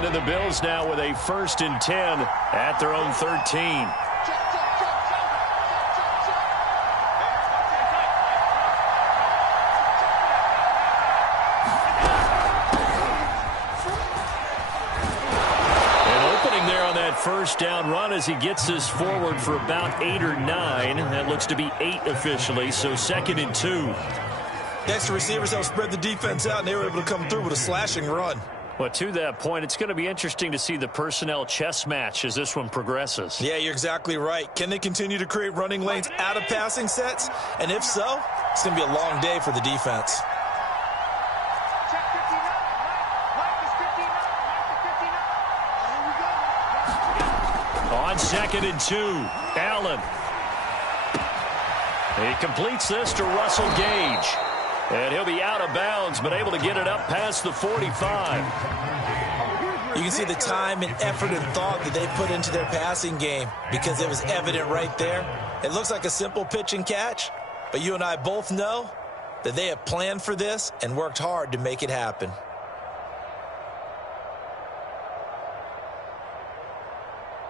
Cleveland and the Bills now with a 1st and 10 at their own 13. First down run as he gets this forward for about 8 or 9. That looks to be 8 officially, so 2nd and 2. Extra receivers helped spread the defense out, and they were able to come through with a slashing run. Well, to that point, it's going to be interesting to see the personnel chess match as this one progresses. Yeah, you're exactly right. Can they continue to create running lanes out of passing sets? And if so, it's going to be a long day for the defense. On 2nd and 2, Allen. He completes this to Russell Gage. And he'll be out of bounds, but able to get it up past the 45. You can see the time and effort and thought that they put into their passing game because it was evident right there. It looks like a simple pitch and catch, but you and I both know that they have planned for this and worked hard to make it happen.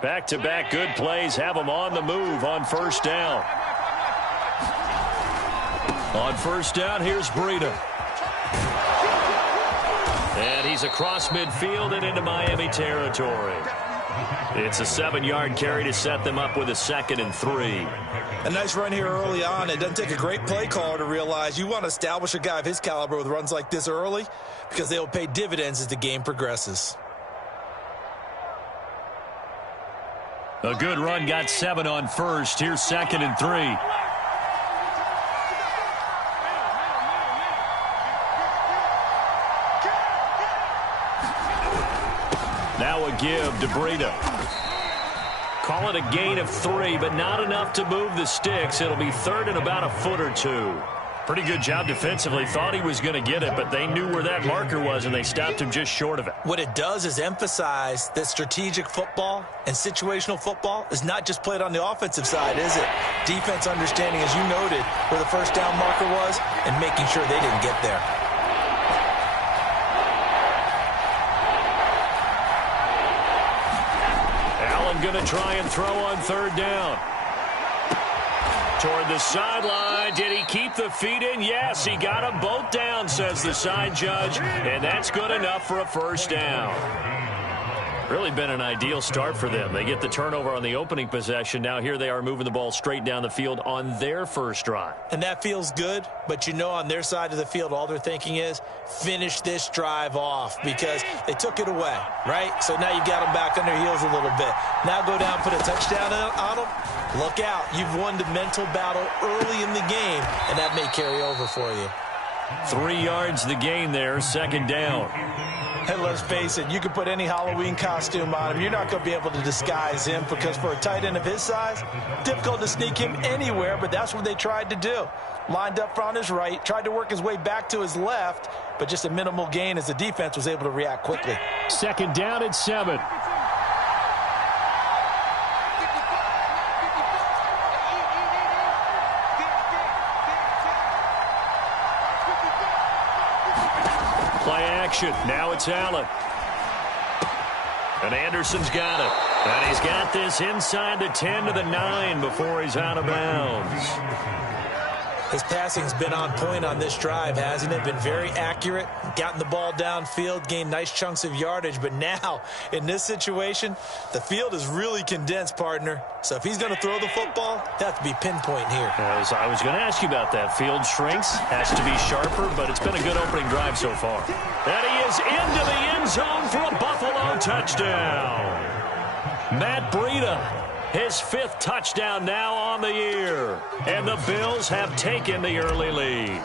Back-to-back good plays have them on the move on 1st down. On 1st down, here's Breida. And he's across midfield and into Miami territory. It's a 7-yard carry to set them up with a 2nd and 3. A nice run here early on. It doesn't take a great play caller to realize you want to establish a guy of his caliber with runs like this early because they will pay dividends as the game progresses. A good run, got 7 on 1st. Here's 2nd and 3. Now a give to Breida. Call it a gain of 3, but not enough to move the sticks. It'll be 3rd and about a foot or 2. Pretty good job defensively. Thought he was going to get it, but they knew where that marker was, and they stopped him just short of it. What it does is emphasize that strategic football and situational football is not just played on the offensive side, is it? Defense understanding, as you noted, where the 1st down marker was and making sure they didn't get there. Allen going to try and throw on 3rd down. Toward the sideline. Did he keep the feet in? Yes, he got them both down, says the side judge. And that's good enough for a 1st down. Really been an ideal start for them. They get the turnover on the opening possession. Now here they are moving the ball straight down the field on their 1st drive. And that feels good, but you know on their side of the field all they're thinking is finish this drive off because they took it away, right? So now you've got them back on their heels a little bit. Now go down, put a touchdown on them. Look out. You've won the mental battle early in the game, and that may carry over for you. 3 yards the gain there, 2nd down. And let's face it, you can put any Halloween costume on him. You're not going to be able to disguise him because for a tight end of his size, difficult to sneak him anywhere, but that's what they tried to do. Lined up on his right, tried to work his way back to his left, but just a minimal gain as the defense was able to react quickly. 2nd down and 7. Play action. Now it's Allen. And Anderson's got it. And he's got this inside the 10 to the 9 before he's out of bounds. His passing's been on point on this drive, hasn't it? Been very accurate, gotten the ball downfield, gained nice chunks of yardage. But now, in this situation, the field is really condensed, partner. So if he's going to throw the football, they have to be pinpoint here. As I was going to ask you about that. Field shrinks, has to be sharper, but it's been a good opening drive so far. And he is into the end zone for a Buffalo touchdown. Matt Breida, his 5th touchdown now on the year. And the Bills have taken the early lead.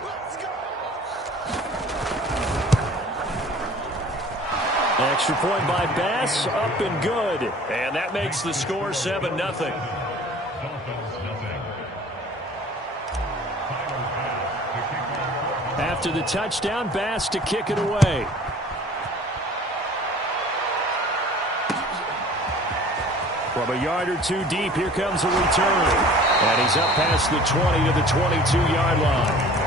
Extra point by Bass, up and good. And that makes the score 7-0. After the touchdown, Bass to kick it away. From a yard or 2 deep, here comes a return. And he's up past the 20 to the 22-yard line.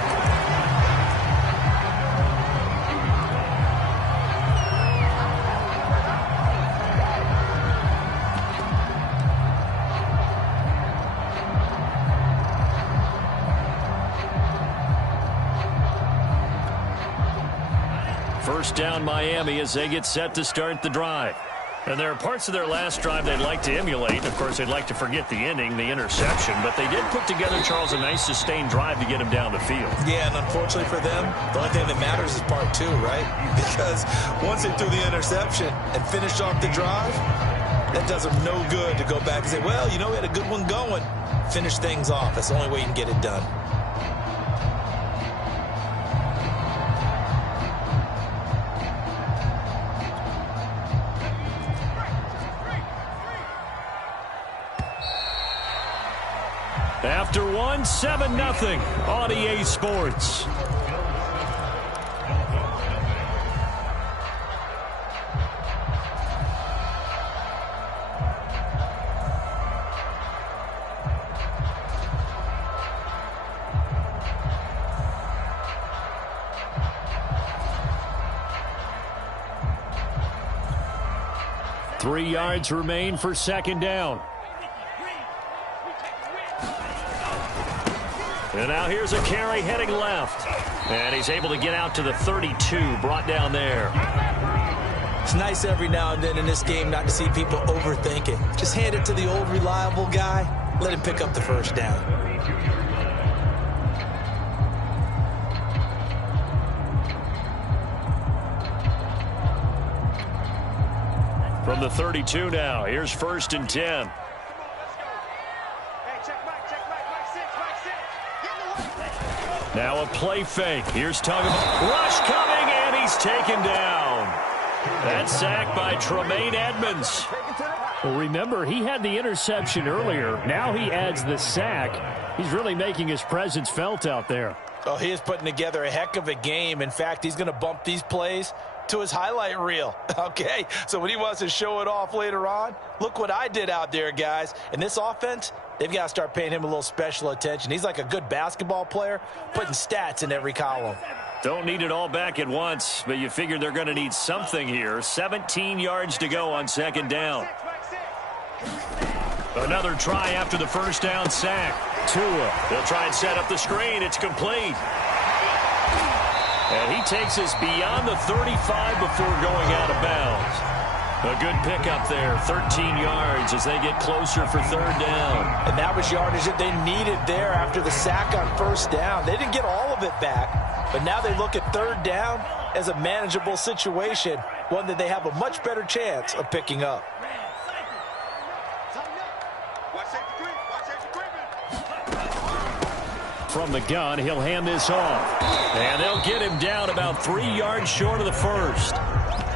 First down Miami as they get set to start the drive. And there are parts of their last drive they'd like to emulate. Of course, they'd like to forget the ending, the interception. But they did put together, Charles, a nice sustained drive to get him down the field. Yeah, and unfortunately for them, the only thing that matters is part two, right? Because once they threw the interception and finished off the drive, that does them no good to go back and say, well, you know, we had a good one going. Finish things off. That's the only way you can get it done. After one, 7-0 on EA Sports. Three yards remain for second down. And now here's a carry heading left. And he's able to get out to the 32, brought down there. It's nice every now and then in this game not to see people overthink it. Just hand it to the old reliable guy. Let him pick up the first down. From the 32 now, here's 1st and 10. Now a play fake. Here's Tuggerman. Rush coming, and he's taken down. That sack by Tremaine Edmonds. Well, remember, he had the interception earlier. Now he adds the sack. He's really making his presence felt out there. Oh, he is putting together a heck of a game. In fact, he's going to bump these plays to his highlight reel. Okay, so when he wants to show it off later on, look what I did out there, guys. And this offense, they've got to start paying him a little special attention. He's like a good basketball player, putting stats in every column. Don't need it all back at once, but you figure they're going to need something here. 17 yards to go on second down. Another try after the first down sack. Tua, they'll try and set up the screen. It's complete. And he takes us beyond the 35 before going out of bounds. A good pickup there, 13 yards as they get closer for third down. And that was yardage that they needed there after the sack on first down. They didn't get all of it back, but now they look at third down as a manageable situation, one that they have a much better chance of picking up. From the gun, he'll hand this off. And they'll get him down about 3 yards short of the first.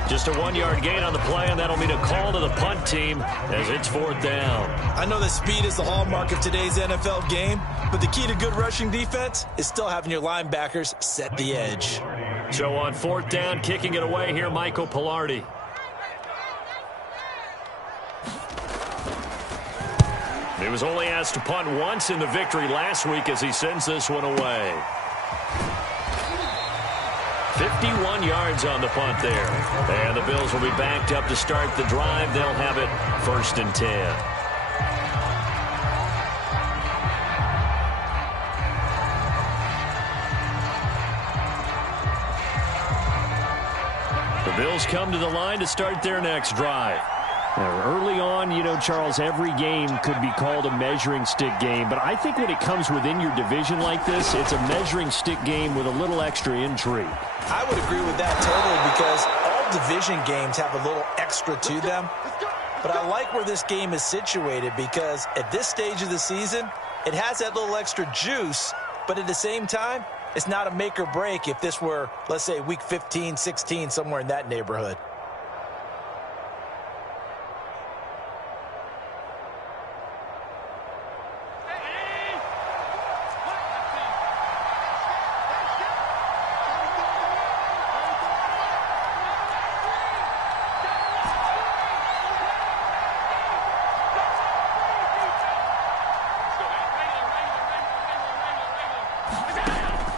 Just a 1-yard gain on the play, and that'll mean a call to the punt team as it's fourth down. I know that speed is the hallmark of today's NFL game, but the key to good rushing defense is still having your linebackers set the edge. So on fourth down, kicking it away here, Michael Pilardi. He was only asked to punt once in the victory last week as he sends this one away. 51 yards on the punt there. And the Bills will be backed up to start the drive. They'll have it 1st and 10. The Bills come to the line to start their next drive. Now, early on, you know, Charles, every game could be called a measuring stick game. But I think when it comes within your division like this, it's a measuring stick game with a little extra intrigue. I would agree with that totally because all division games have a little extra to them. But I like where this game is situated because at this stage of the season, it has that little extra juice. But at the same time, it's not a make or break if this were, let's say, week 15, 16, somewhere in that neighborhood.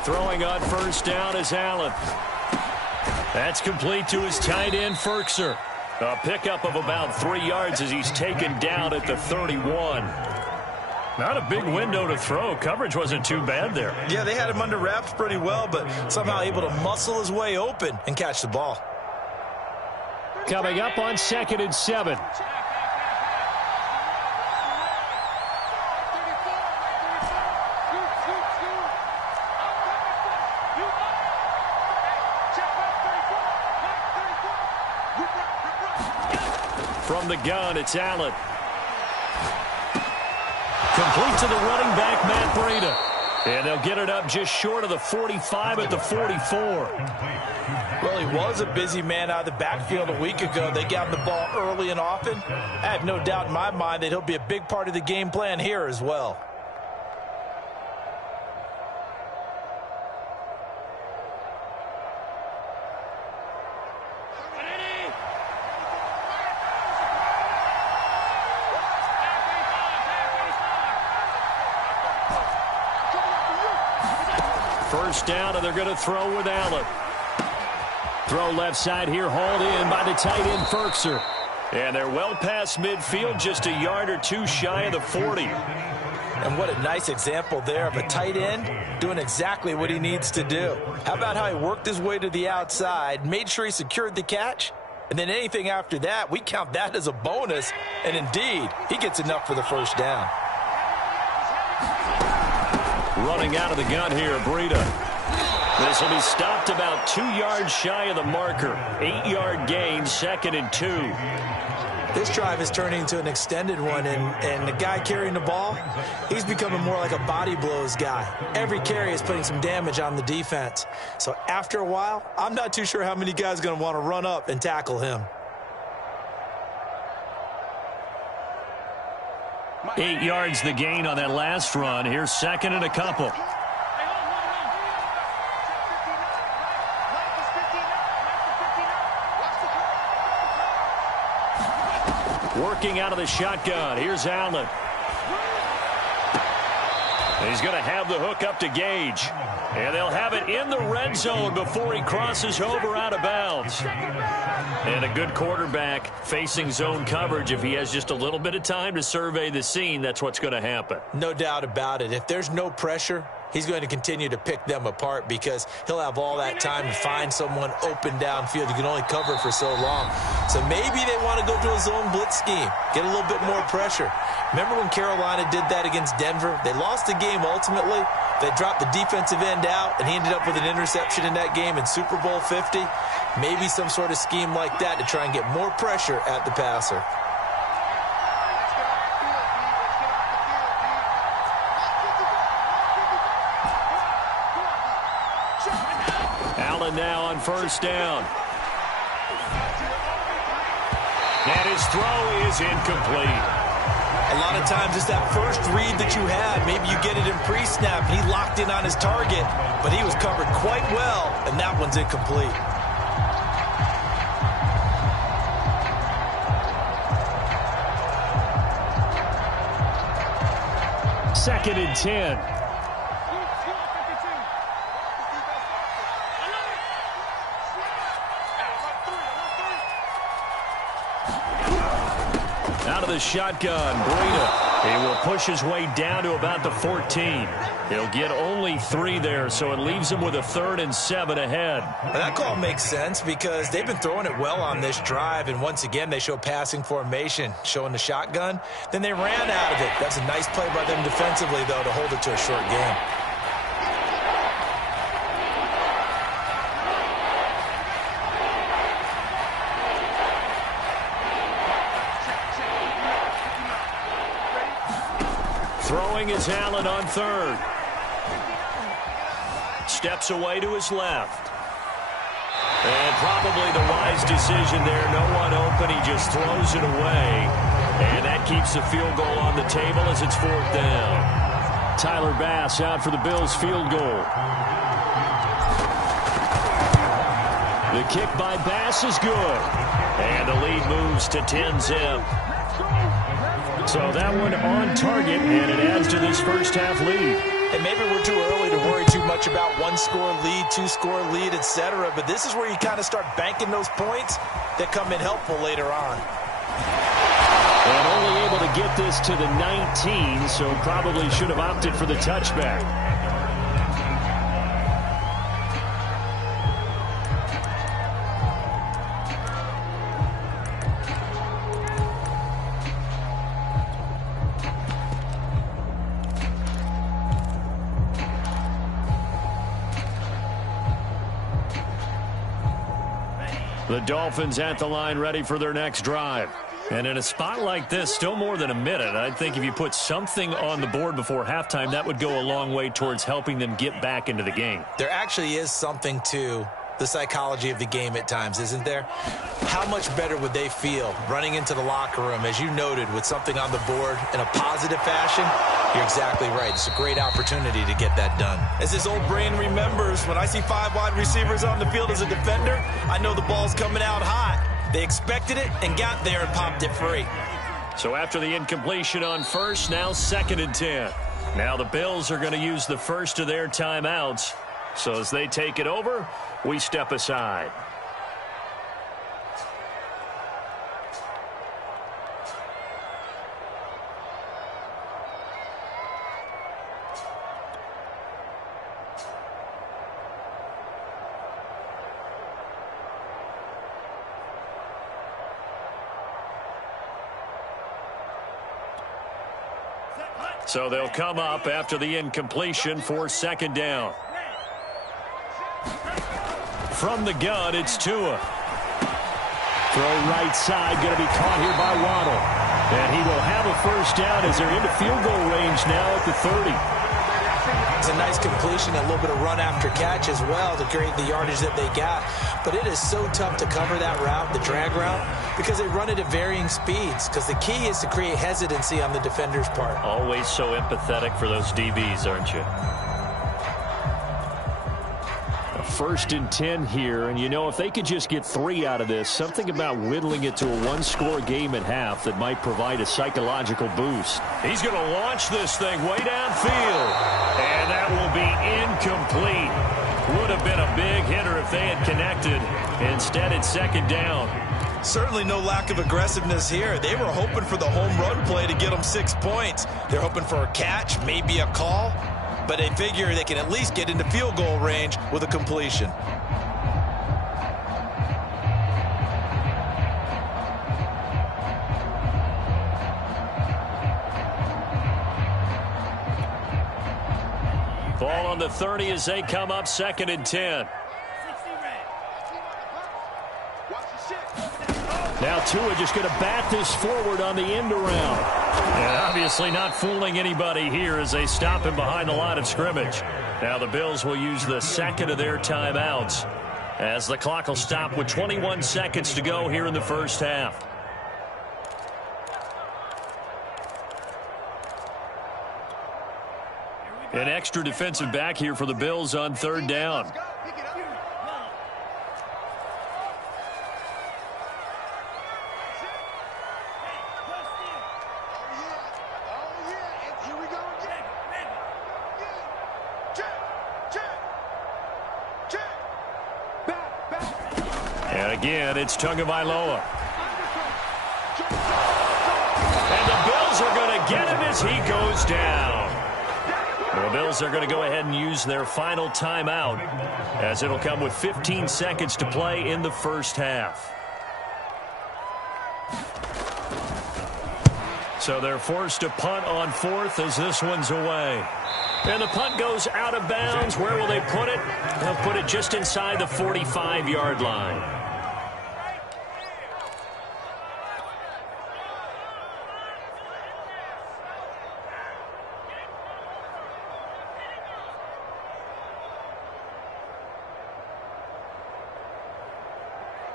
Throwing on first down is Allen. That's complete to his tight end, Ferkser. A pickup of about 3 yards as he's taken down at the 31. Not a big window to throw. Coverage wasn't too bad there. Yeah, they had him under wraps pretty well, but somehow able to muscle his way open and catch the ball. Coming up on 2nd and 7. From the gun, it's Allen. Complete to the running back, Matt Breida. And they'll get it up just short of the 45 at the 44. Well, he was a busy man out of the backfield a week ago. They got him the ball early and often. I have no doubt in my mind that he'll be a big part of the game plan here as well. First down, and they're going to throw with Allen. Throw left side here, hauled in by the tight end, Ferkser. And they're well past midfield, just a yard or two shy of the 40. And what a nice example there of a tight end doing exactly what he needs to do. How about how he worked his way to the outside, made sure he secured the catch, and then anything after that, we count that as a bonus. And indeed, he gets enough for the first down. Running out of the gun here, Breida. This will be stopped about 2 yards shy of the marker. 8-yard gain, 2nd and 2. This drive is turning into an extended one, and the guy carrying the ball, he's becoming more like a body blows guy. Every carry is putting some damage on the defense. So after a while, I'm not too sure how many guys are going to want to run up and tackle him. 8 yards the gain on that last run. Here's 2nd and a couple. Working out of the shotgun. Here's Allen. He's going to have the hook up to Gage. And they'll have it in the red zone before he crosses over out of bounds. And a good quarterback facing zone coverage. If he has just a little bit of time to survey the scene, that's what's going to happen. No doubt about it. If there's no pressure, he's going to continue to pick them apart because he'll have all that time to find someone open downfield. You can only cover for so long. So maybe they want to go to a zone blitz scheme, get a little bit more pressure. Remember when Carolina did that against Denver? They lost the game ultimately. They dropped the defensive end out, and he ended up with an interception in that game in Super Bowl 50. Maybe some sort of scheme like that to try and get more pressure at the passer. Allen now on first down. And his throw is incomplete. A lot of times it's that first read that you have. Maybe you get it in pre-snap. He locked in on his target, but he was covered quite well, and that one's incomplete. Second and 10. Out of the shotgun, Breida. He will push his way down to about the 14. He'll get only 3 there, so it leaves him with a 3rd and 7 ahead. Well, that call makes sense because they've been throwing it well on this drive, and once again they show passing formation, showing the shotgun. Then they ran out of it. That's a nice play by them defensively, though, to hold it to a short game. Throwing is Allen on 3rd. Steps away to his left. And probably the wise decision there. No one open. He just throws it away. And that keeps the field goal on the table as it's 4th down. Tyler Bass out for the Bills field goal. The kick by Bass is good. And the lead moves to 10-zip. So that one on target, and it adds to this first half lead. And maybe we're too early to worry too much about 1-score lead, 2-score lead, etc. But this is where you kind of start banking those points that come in helpful later on. And only able to get this to the 19, so probably should have opted for the touchback. The Dolphins at the line ready for their next drive. And in a spot like this, still more than a minute, I think if you put something on the board before halftime, that would go a long way towards helping them get back into the game. There actually is something to the psychology of the game at times, isn't there? How much better would they feel running into the locker room, as you noted, with something on the board in a positive fashion? You're exactly right. It's a great opportunity to get that done. As his old brain remembers, when I see 5 wide receivers on the field as a defender, I know the ball's coming out hot. They expected it and got there and popped it free. So after the incompletion on first, now 2nd and 10. Now the Bills are going to use the first of their timeouts. So as they take it over, we step aside. So they'll come up after the incompletion for 2nd down. From the gun, it's Tua. Throw right side, going to be caught here by Waddle. And he will have a first down as they're into field goal range now at the 30. It's a nice completion, a little bit of run after catch as well to create the yardage that they got. But it is so tough to cover that route, the drag route, because they run it at varying speeds. Because the key is to create hesitancy on the defender's part. Always so empathetic for those DBs, aren't you? 1st and 10 here, and you know, if they could just get 3 out of this, something about whittling it to a 1-score game at half that might provide a psychological boost. He's going to launch this thing way downfield, and that will be incomplete. Would have been a big hitter if they had connected. Instead, it's 2nd down. Certainly no lack of aggressiveness here. They were hoping for the home run play to get them 6 points. They're hoping for a catch, maybe a call. But they figure they can at least get into field goal range with a completion. Ball on the 30 as they come up 2nd and 10. Now Tua just going to bat this forward on the end around. And obviously not fooling anybody here as they stop him behind the line of scrimmage. Now the Bills will use the 2nd of their timeouts as the clock will stop with 21 seconds to go here in the first half. An extra defensive back here for the Bills on 3rd down. And again, it's Tagovailoa. And the Bills are going to get him as he goes down. The Bills are going to go ahead and use their final timeout as it'll come with 15 seconds to play in the first half. So they're forced to punt on 4th as this one's away. And the punt goes out of bounds. Where will they put it? They'll put it just inside the 45-yard line.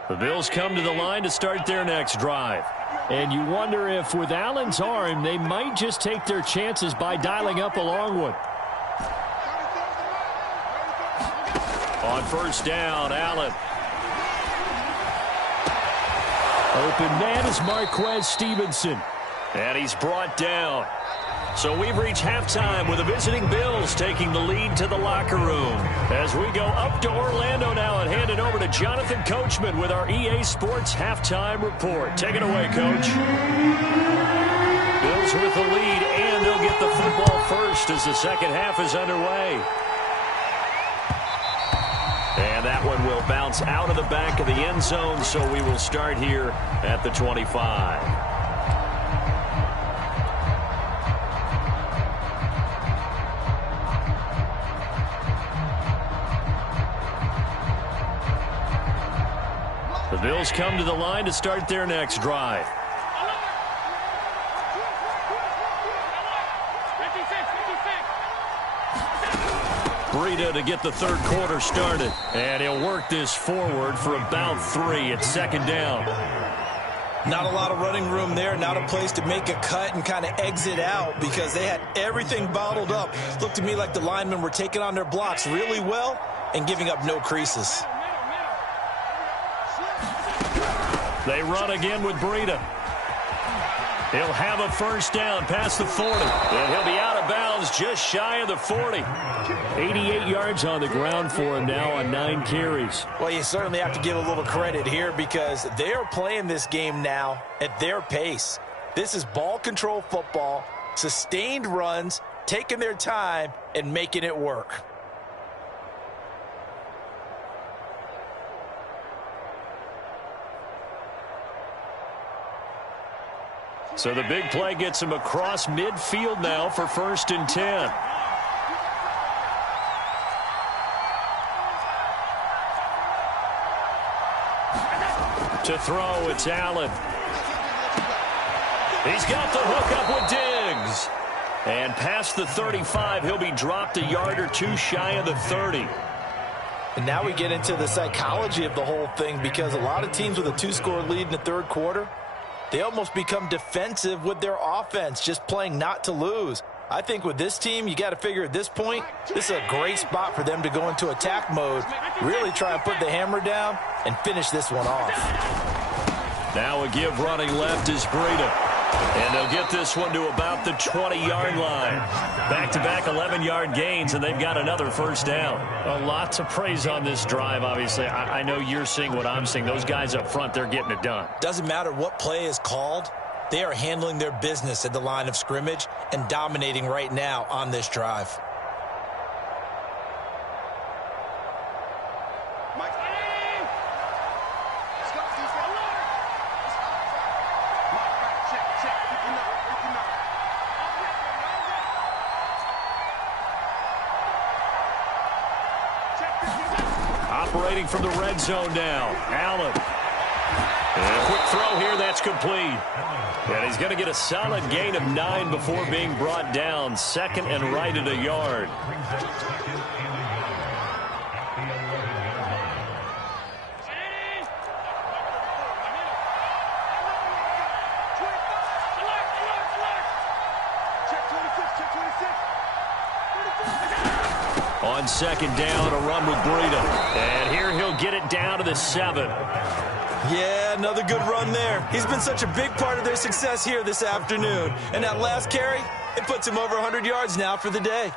The Bills come to the line to start their next drive. And you wonder if with Allen's arm, they might just take their chances by dialing up a long one. On 1st down, Allen. Open man is Marquez Stevenson. And he's brought down. So we've reached halftime with the visiting Bills taking the lead to the locker room. As we go up to Orlando now and hand hand it over to Jonathan Coachman with our EA Sports Halftime Report. Take it away, Coach. Bills with the lead, and they'll get the football first as the second half is underway. And that one will bounce out of the back of the end zone, so we will start here at the 25. The Bills come to the line to start their next drive. Breida to get the third quarter started. And he'll work this forward for about 3. It's second down. Not a lot of running room there. Not a place to make a cut and kind of exit out because they had everything bottled up. Looked to me like the linemen were taking on their blocks really well and giving up no creases. They run again with Breida. He'll have a first down past the 40. And he'll be out of bounds just shy of the 40. 88 yards on the ground for him now on 9 carries. Well, you certainly have to give a little credit here because they are playing this game now at their pace. This is ball control football, sustained runs, taking their time, and making it work. So the big play gets him across midfield now for 1st and 10. To throw, it's Allen. He's got the hook up with Diggs. And past the 35, he'll be dropped a yard or 2 shy of the 30. And now we get into the psychology of the whole thing because a lot of teams with a 2-score lead in the third quarter, they almost become defensive with their offense, just playing not to lose. I think with this team, you got to figure at this point, this is a great spot for them to go into attack mode, really try and put the hammer down and finish this one off. Now a give running left is Breida. And they'll get this one to about the 20-yard line. Back-to-back 11-yard gains, and they've got another first down. A lot to praise on this drive, obviously. I know you're seeing what I'm seeing. Those guys up front, they're getting it done. Doesn't matter what play is called. They are handling their business at the line of scrimmage and dominating right now on this drive. Operating from the red zone now. Allen. And a quick throw here, that's complete. And he's going to get a solid gain of 9 before being brought down. 2nd and right at a yard. On 2nd down, a run with Breida. And here he'll get it down to the 7. Yeah, another good run there. He's been such a big part of their success here this afternoon. And that last carry, it puts him over 100 yards now for the day.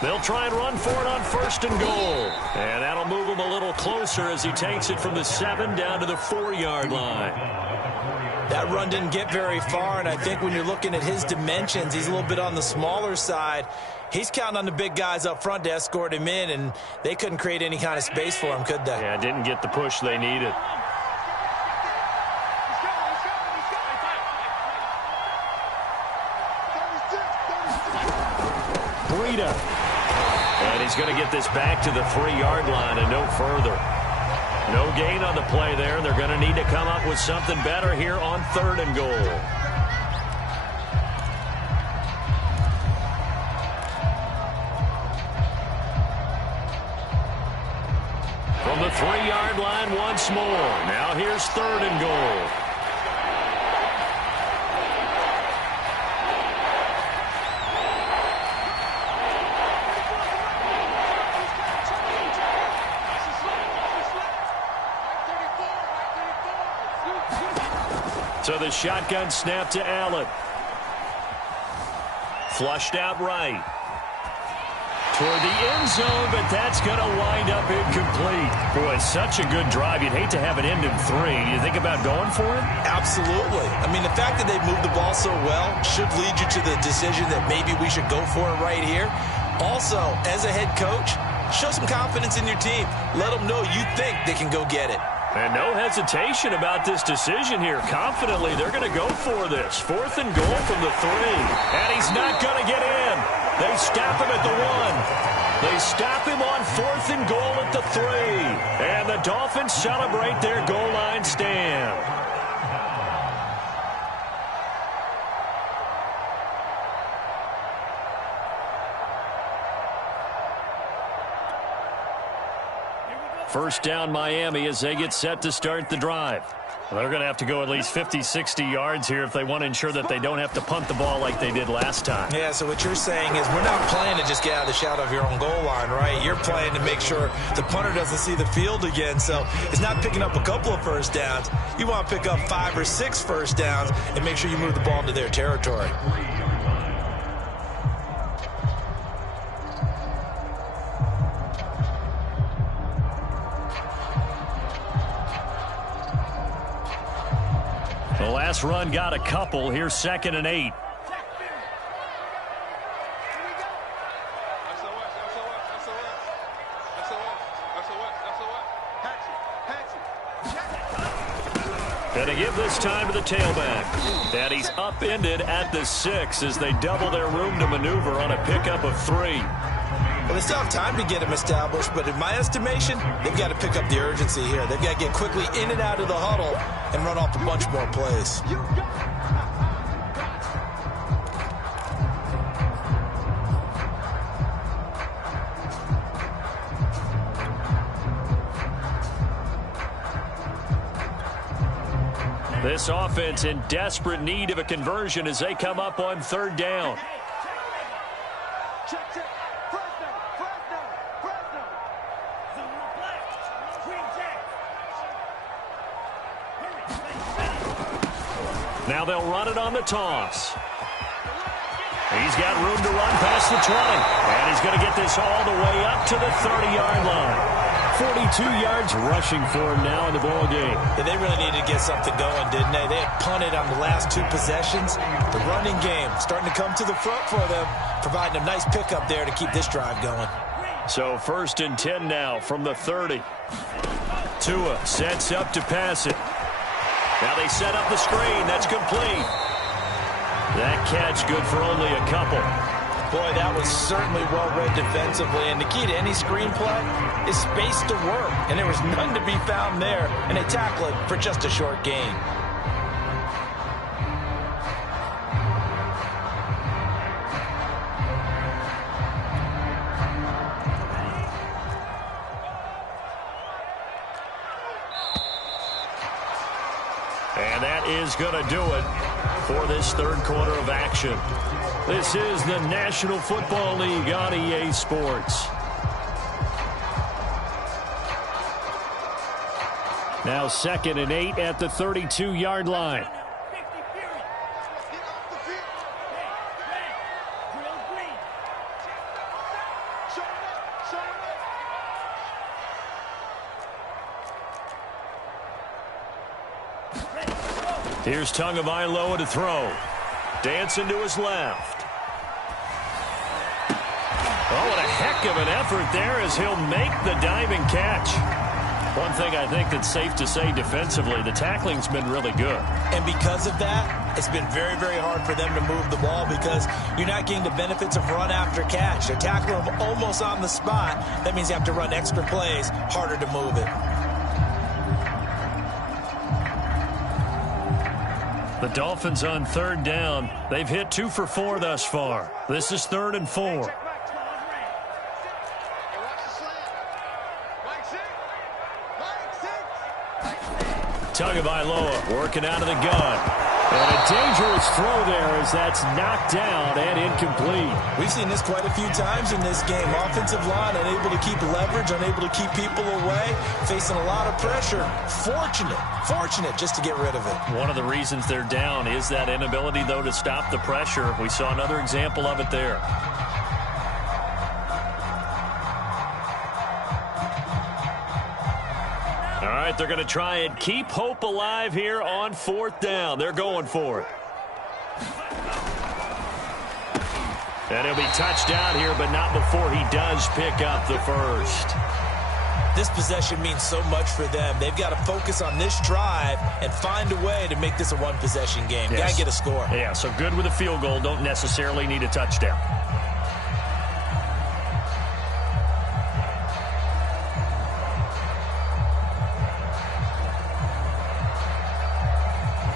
They'll try and run for it on 1st and goal. And that'll move him a little closer as he takes it from the 7 down to the 4-yard line. That run didn't get very far, and I think when you're looking at his dimensions, he's a little bit on the smaller side. He's counting on the big guys up front to escort him in, and they couldn't create any kind of space for him, could they? Yeah, didn't get the push they needed. Breida. And he's going to get this back to the 3-yard line and no further. No gain on the play there. They're going to need to come up with something better here on 3rd and goal. From the 3-yard line once more. Now here's 3rd and goal. So the shotgun snap to Allen. Flushed out right. Toward the end zone, but that's going to wind up incomplete. Boy, such a good drive. You'd hate to have it end in 3. You think about going for it? Absolutely. I mean, the fact that they've moved the ball so well should lead you to the decision that maybe we should go for it right here. Also, as a head coach, show some confidence in your team. Let them know you think they can go get it. And no hesitation about this decision here. Confidently, they're going to go for this. 4th and goal from the 3. And he's not going to get in. They stop him at the 1. They stop him on 4th and goal at the 3. And the Dolphins celebrate their goal line stand. First down Miami as they get set to start the drive. Well, they're going to have to go at least 50, 60 yards here if they want to ensure that they don't have to punt the ball like they did last time. Yeah, so what you're saying is we're not playing to just get out of the shadow of your own goal line, right? You're playing to make sure the punter doesn't see the field again. So it's not picking up a couple of first downs. You want to pick up 5 or 6 first downs and make sure you move the ball into their territory. The last run got a couple. Here's 2nd and 8. Going to give this time to the tailback. And he's upended at the 6 as they double their room to maneuver on a pickup of 3. Well, they still have time to get him established, but in my estimation, they've got to pick up the urgency here. They've got to get quickly in and out of the huddle and run off a bunch more plays. This offense in desperate need of a conversion as they come up on 3rd down. Now they'll run it on the toss. He's got room to run past the 20. And he's going to get this all the way up to the 30-yard line. 42 yards rushing for him now in the ball game. Yeah, they really needed to get something going, didn't they? They had punted on the last 2 possessions. The running game starting to come to the front for them, providing a nice pickup there to keep this drive going. So 1st and 10 now from the 30. Tua sets up to pass it. Now they set up the screen. That's complete. That catch good for only a couple. Boy, that was certainly well-read defensively. And the key to any screenplay is space to work. And there was none to be found there. And they tackle it for just a short gain. And that is going to do it for this 3rd quarter of action. This is the National Football League on EA Sports. Now 2nd and 8 at the 32-yard line. Here's Tagovailoa to throw. Dancing to his left. Oh, what a heck of an effort there as he'll make the diving catch. One thing I think that's safe to say defensively, the tackling's been really good. And because of that, it's been very, very hard for them to move the ball because you're not getting the benefits of run after catch. They're tackling them almost on the spot. That means you have to run extra plays, harder to move it. The Dolphins on 3rd down. They've hit 2 for 4 thus far. This is 3rd and 4. Tagovailoa working out of the gun. And a dangerous throw there as that's knocked down and incomplete. We've seen this quite a few times in this game. Offensive line unable to keep leverage, unable to keep people away, facing a lot of pressure. Fortunate just to get rid of it. One of the reasons they're down is that inability, though, to stop the pressure. We saw another example of it there. All right, they're going to try and keep hope alive here on 4th down. They're going for it. And he'll be touchdown here, but not before he does pick up the first. This possession means so much for them. They've got to focus on this drive and find a way to make this a one-possession game. Yes. Got to get a score. Yeah, so good with a field goal. Don't necessarily need a touchdown.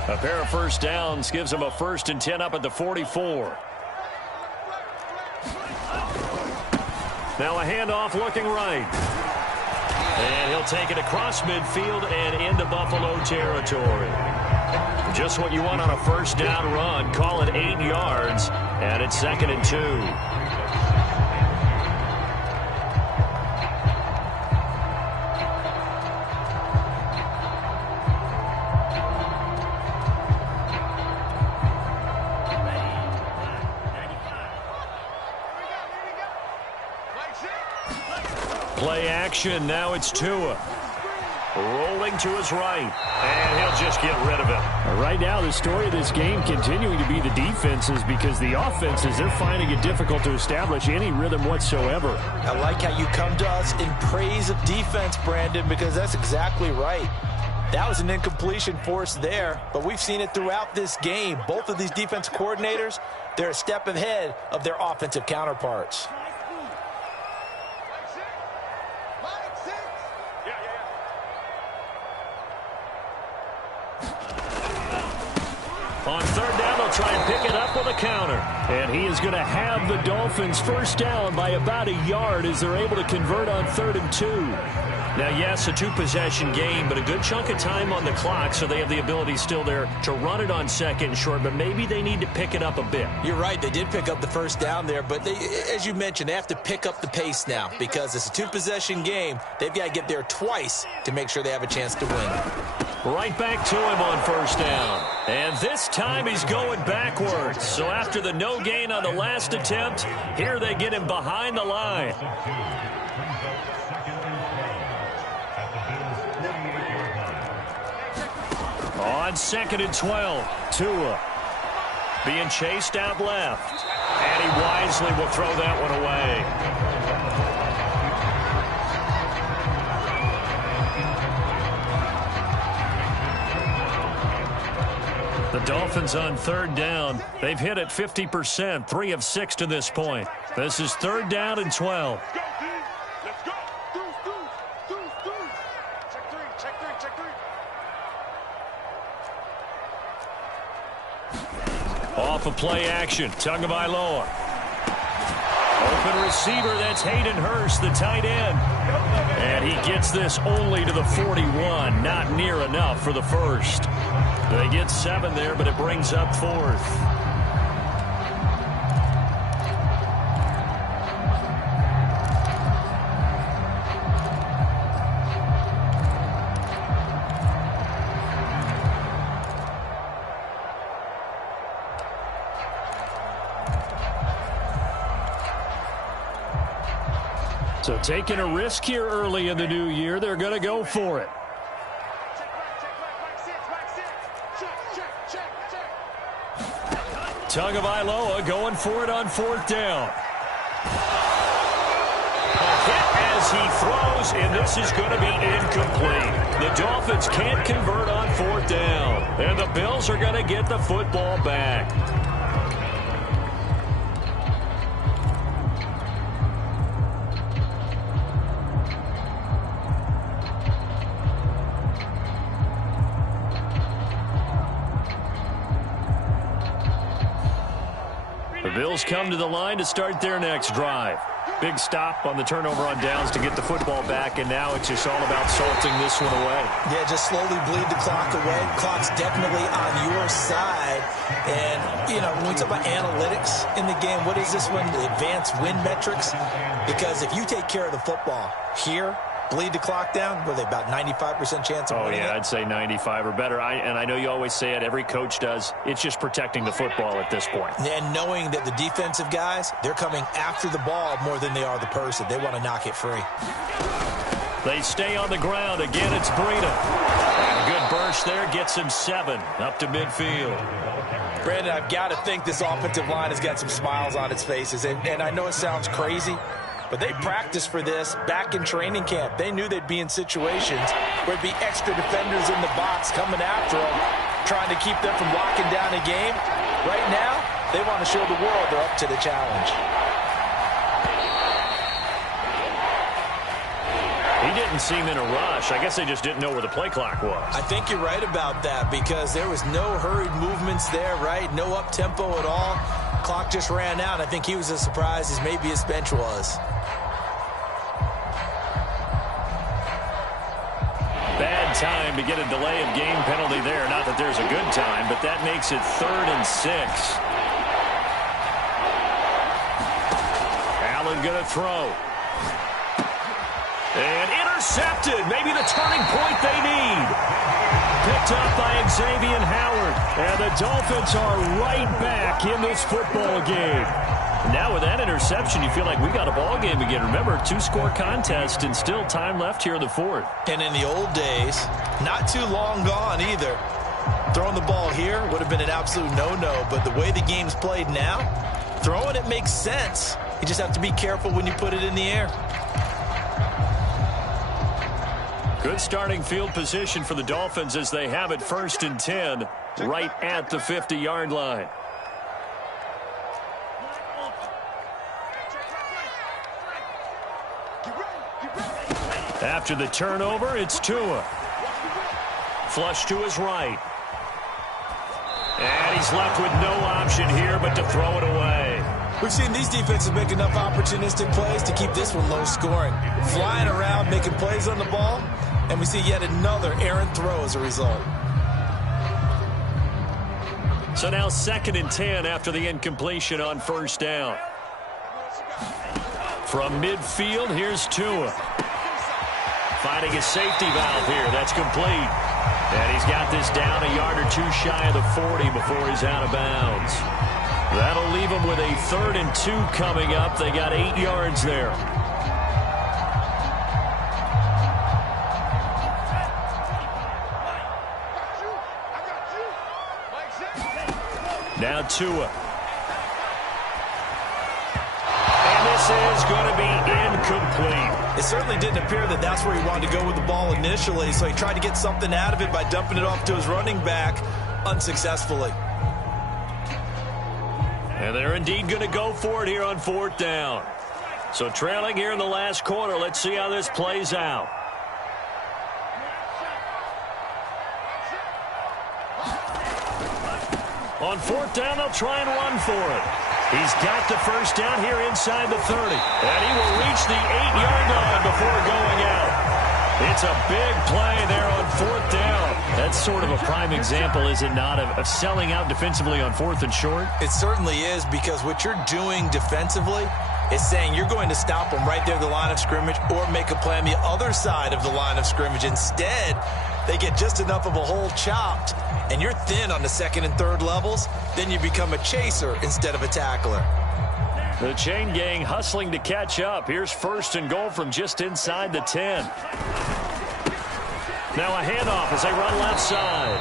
A pair of first downs gives them a 1st and 10 up at the 44. Now a handoff looking right. And he'll take it across midfield and into Buffalo territory. Just what you want on a first down run. Call it 8 yards. And it's 2nd and 2. Play action. Now it's Tua. Rolling to his right. And he'll just get rid of it. Right now, the story of this game continuing to be the defenses, because the offenses, they're finding it difficult to establish any rhythm whatsoever. I like how you come to us in praise of defense, Brandon, because that's exactly right. That was an incompletion forced there, but we've seen it throughout this game. Both of these defense coordinators, they're a step ahead of their offensive counterparts. On 3rd down, they'll try and pick it up with a counter. And he is going to have the Dolphins first down by about a yard as they're able to convert on 3rd and 2. Now, yes, a 2-possession game, but a good chunk of time on the clock, so they have the ability still there to run it on 2nd and short, but maybe they need to pick it up a bit. You're right. They did pick up the first down there, but they, as you mentioned, they have to pick up the pace now because it's a 2-possession game. They've got to get there twice to make sure they have a chance to win. Right back to him on 1st down. And this time he's going backwards. So after the no gain on the last attempt, here they get him behind the line. On 2nd and 12, Tua being chased out left. And he wisely will throw that one away. The Dolphins on 3rd down. They've hit it 50%, 3 of 6 to this point. This is 3rd down and 12. Off of play action, Tagovailoa. Open receiver, that's Hayden Hurst, the tight end. And he gets this only to the 41, not near enough for the first. They get 7 there, but it brings up 4th. So taking a risk here early in the new year, they're going to go for it. Tagovailoa going for it on 4th down. A hit as he throws, and this is going to be incomplete. The Dolphins can't convert on 4th down, and the Bills are going to get the football back. The Bills come to the line to start their next drive. Big stop on the turnover on downs to get the football back, and now it's just all about salting this one away. Yeah, just slowly bleed the clock away. Clock's definitely on your side. And, you know, when we talk about analytics in the game, what is this one? The advanced win metrics? Because if you take care of the football here, bleed the clock down, were they about 95% chance of winning? Oh, yeah, I'd say 95 or better. And I know you always say it, every coach does. It's just protecting the football at this point. And knowing that the defensive guys, they're coming after the ball more than they are the person. They want to knock it free. They stay on the ground. Again, it's Breida. And a good burst there gets him 7 up to midfield. Brandon, I've got to think this offensive line has got some smiles on its faces. And I know it sounds crazy, but they practiced for this back in training camp. They knew they'd be in situations where there'd be extra defenders in the box coming after them, trying to keep them from locking down a game. Right now, they want to show the world they're up to the challenge. He didn't seem in a rush. I guess they just didn't know where the play clock was. I think you're right about that because there was no hurried movements there, right? No up-tempo at all. Clock just ran out. I think he was as surprised as maybe his bench was. Bad time to get a delay of game penalty there. Not that there's a good time, but that makes it 3rd and 6. Allen going to throw. And intercepted. Maybe the turning point they need. Picked up by Xavier Howard. And the Dolphins are right back in this football game. Now with that interception, you feel like we got a ball game again. Remember, 2-score contest and still time left here in the 4th. And in the old days, not too long gone either. Throwing the ball here would have been an absolute no-no. But the way the game's played now, throwing it makes sense. You just have to be careful when you put it in the air. Good starting field position for the Dolphins as they have it 1st and 10 right at the 50-yard line. After the turnover, it's Tua. Flush to his right. And he's left with no option here but to throw it away. We've seen these defenses make enough opportunistic plays to keep this one low scoring. Flying around, making plays on the ball, and we see yet another errant throw as a result. So now 2nd and 10 after the incompletion on 1st down. From midfield, here's Tua. Finding a safety valve here. That's complete. And he's got this down a yard or two shy of the 40 before he's out of bounds. That'll leave him with a 3rd and 2 coming up. They got 8 yards there. Now Tua. And this is going to be incomplete. It certainly didn't appear that that's where he wanted to go with the ball initially, so he tried to get something out of it by dumping it off to his running back unsuccessfully. And they're indeed going to go for it here on 4th down. So trailing here in the last quarter. Let's see how this plays out. On 4th down, they'll try and run for it. He's got the 1st down here inside the 30. And he will reach the 8-yard line before going out. It's a big play there on 4th down. That's sort of a prime example, is it not, of selling out defensively on 4th and short? It certainly is, because what you're doing defensively is saying you're going to stop them right there at the line of scrimmage or make a play on the other side of the line of scrimmage. Instead, they get just enough of a hole chopped, and you're thin on the 2nd and 3rd levels. Then you become a chaser instead of a tackler. The chain gang hustling to catch up. Here's 1st and goal from just inside the 10. Now a handoff as they run left side.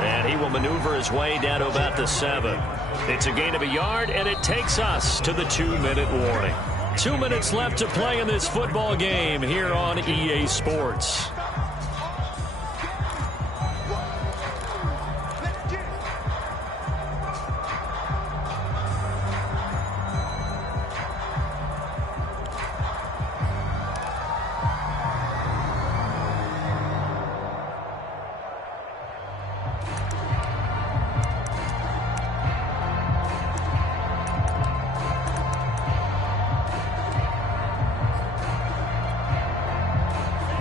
And he will maneuver his way down to about the 7. It's a gain of a yard, and it takes us to the 2-minute warning. 2 minutes left to play in this football game here on EA Sports.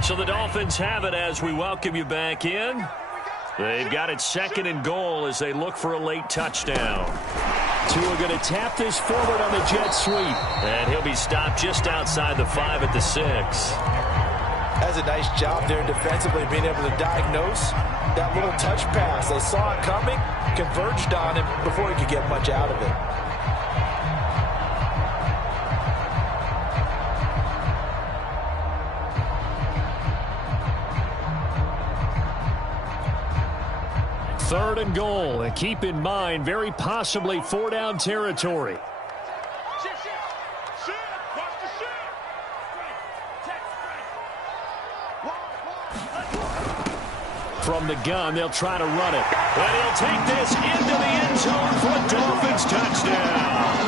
So the Dolphins have it as we welcome you back in. They've got it 2nd and goal as they look for a late touchdown. Tua going to tap this forward on the jet sweep. And he'll be stopped just outside the 5 at the 6. Has a nice job there defensively, being able to diagnose that little touch pass. They saw it coming, converged on him before he could get much out of it. Third and goal, and keep in mind, very possibly 4-down territory. From the gun, they'll try to run it. But he'll take this into the end zone for a Dolphins touchdown.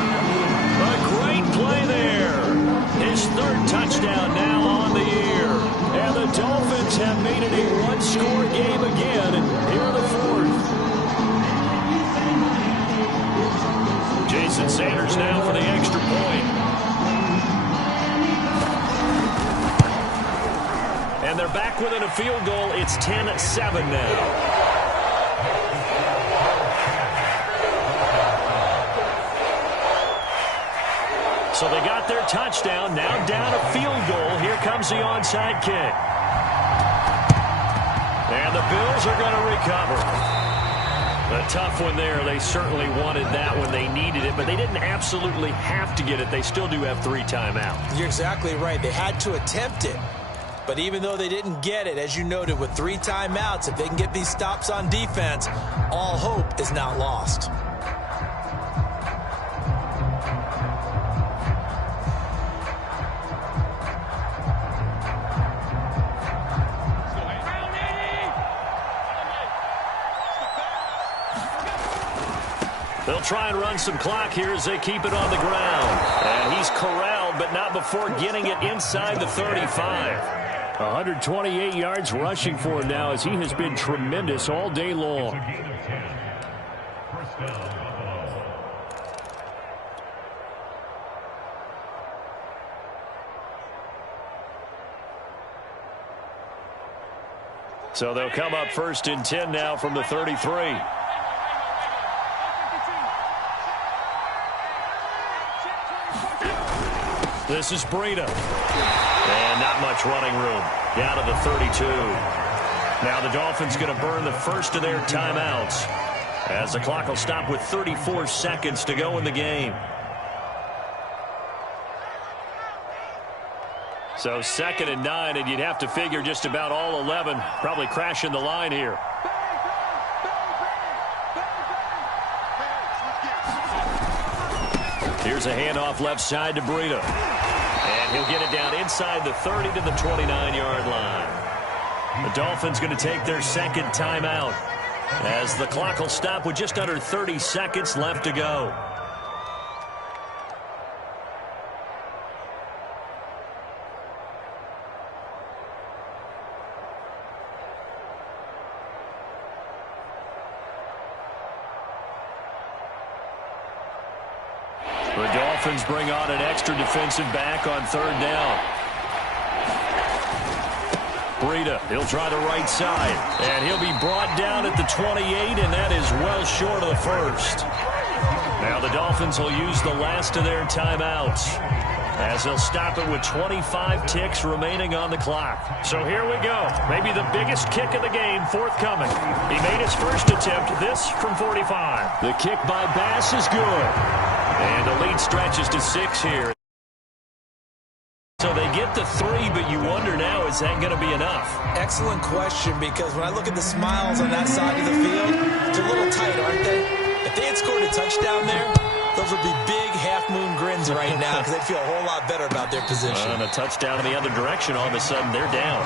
A great play there. His 3rd touchdown now on the year. And the Dolphins have made it a one-score game again. Here in the 4th. Jason Sanders now for the extra point. And they're back within a field goal. It's 10-7 now. So they got their touchdown. Now down a field goal. Here comes the onside kick. And the Bills are going to recover. A tough one there. They certainly wanted that when they needed it, but they didn't absolutely have to get it. They still do have 3 timeouts. You're exactly right. They had to attempt it. But even though they didn't get it, as you noted, with 3 timeouts, if they can get these stops on defense, all hope is not lost. They'll try and run some clock here as they keep it on the ground. And he's corralled, but not before getting it inside the 35. 128 yards rushing for him now as he has been tremendous all day long. So they'll come up 1st and 10 now from the 33. This is Breida. And not much running room. Down to the 32. Now the Dolphins going to burn the first of their timeouts as the clock will stop with 34 seconds to go in the game. So 2nd and 9, and you'd have to figure just about all 11 probably crashing the line here. Here's a handoff left side to Breida. And he'll get it down inside the 30 to the 29-yard line. The Dolphins going to take their 2nd timeout as the clock will stop with just under 30 seconds left to go. The Dolphins bring on an extra defensive back on 3rd down. Breida, he'll try the right side. And he'll be brought down at the 28, and that is well short of the 1st. Now the Dolphins will use the last of their timeouts as they'll stop it with 25 ticks remaining on the clock. So here we go. Maybe the biggest kick of the game forthcoming. He made his first attempt, this from 45. The kick by Bass is good. And the lead stretches to 6 here. So they get the 3, but you wonder now, is that going to be enough? Excellent question, because when I look at the smiles on that side of the field, they're a little tight, aren't they? If they had scored a touchdown there, those would be big half-moon grins right now because they'd feel a whole lot better about their position. And a touchdown in the other direction, all of a sudden they're down.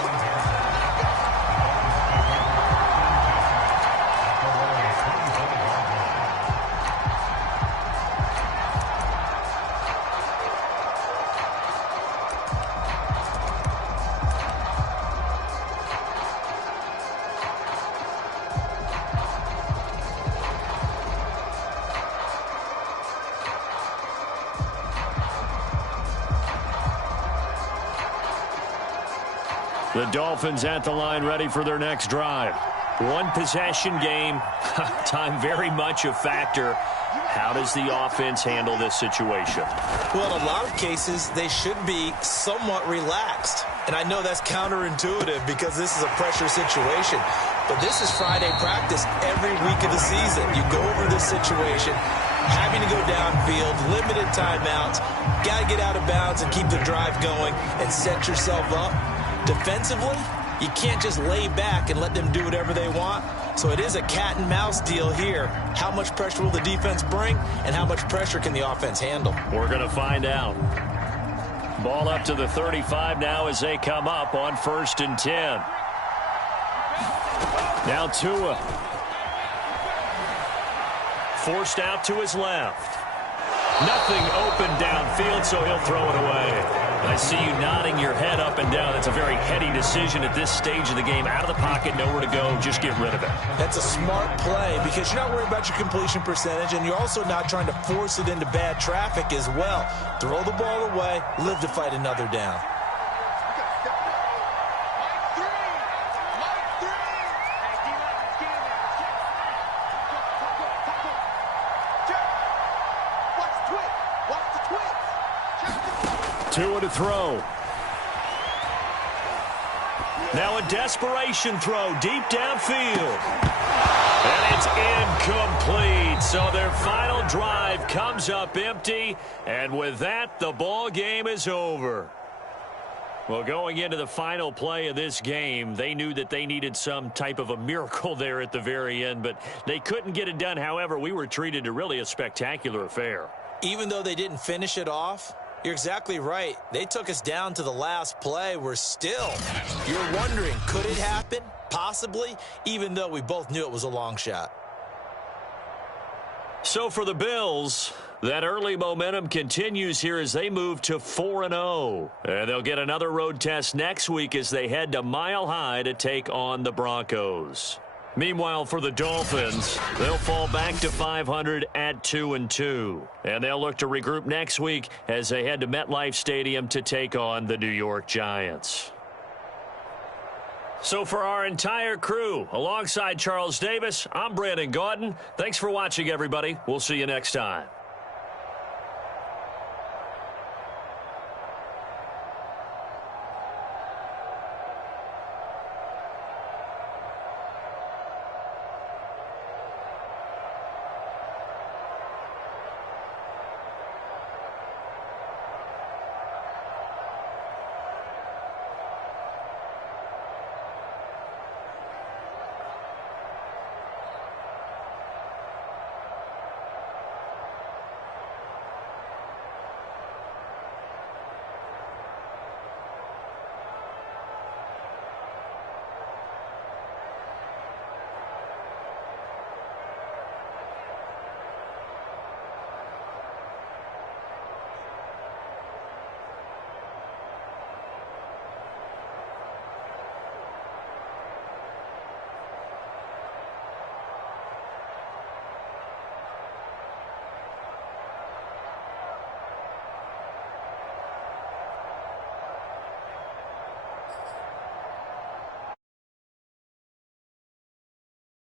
The Dolphins at the line ready for their next drive. One possession game. Time very much a factor. How does the offense handle this situation? Well, in a lot of cases, they should be somewhat relaxed. And I know that's counterintuitive because this is a pressure situation. But this is Friday practice every week of the season. You go over this situation, having to go downfield, limited timeouts, got to get out of bounds and keep the drive going and set yourself up. Defensively, you can't just lay back and let them do whatever they want. So it is a cat and mouse deal here. How much pressure will the defense bring, and how much pressure can the offense handle? We're going to find out. Ball up to the 35 now as they come up on 1st and 10. Now Tua. Forced out to his left. Nothing open downfield, so he'll throw it away. I see you nodding your head up and down. That's a very heady decision at this stage of the game. Out of the pocket, nowhere to go. Just get rid of it. That's a smart play because you're not worried about your completion percentage, and you're also not trying to force it into bad traffic as well. Throw the ball away, live to fight another down. Tua to throw. Now a desperation throw deep downfield. And it's incomplete. So their final drive comes up empty. And with that, the ball game is over. Well, going into the final play of this game, they knew that they needed some type of a miracle there at the very end, but they couldn't get it done. However, we were treated to really a spectacular affair. Even though they didn't finish it off, you're exactly right. They took us down to the last play. You're wondering, could it happen? Possibly, even though we both knew it was a long shot. So for the Bills, that early momentum continues here as they move to 4-0. And they'll get another road test next week as they head to Mile High to take on the Broncos. Meanwhile, for the Dolphins, they'll fall back to 500 at 2-2. And they'll look to regroup next week as they head to MetLife Stadium to take on the New York Giants. So for our entire crew, alongside Charles Davis, I'm Brandon Gaudin. Thanks for watching, everybody. We'll see you next time.